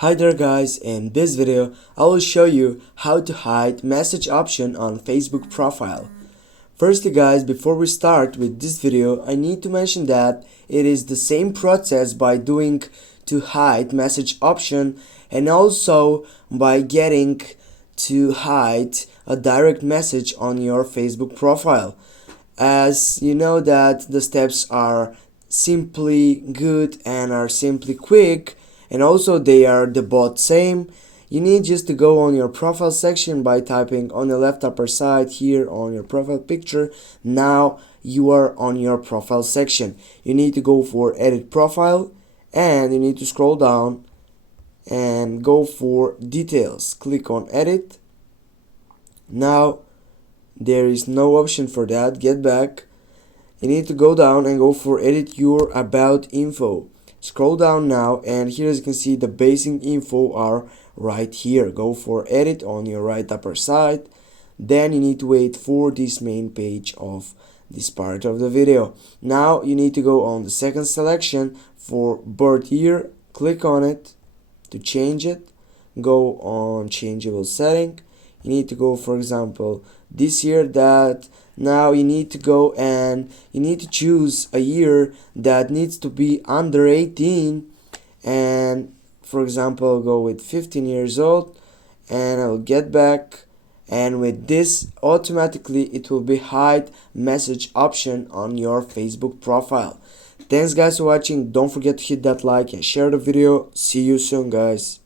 Hi there guys, in this video I will show you how to hide message option on Facebook profile. Firstly guys, before we start with this video, I need to mention that it is the same process by doing to hide message option and also by getting to hide a direct message on your Facebook profile. As you know that the steps are simply good and are simply quick, and also they are the both same. You need just to go on your profile section by typing on the left upper side here on your profile picture. Now you are on your profile section. You need to go for edit profile and you need to scroll down and go for details. Click on edit. Now there is no option for that. Get back. You need to go down and go for edit your about info. Scroll down now, and here as you can see the basic info are right here. Go for edit on your right upper side. Then you need to wait for this main page of this part of the video. Now you need to go on the second selection for birth year. Click on it to change it. Go on changeable setting. You need to go, for example, this year. That now you need to go and you need to choose a year that needs to be under 18, and for example go with 15 years old, and I'll get back, and with this automatically it will be hide message option on your Facebook profile. Thanks guys for watching. Don't forget to hit that like and share the video. See you soon guys.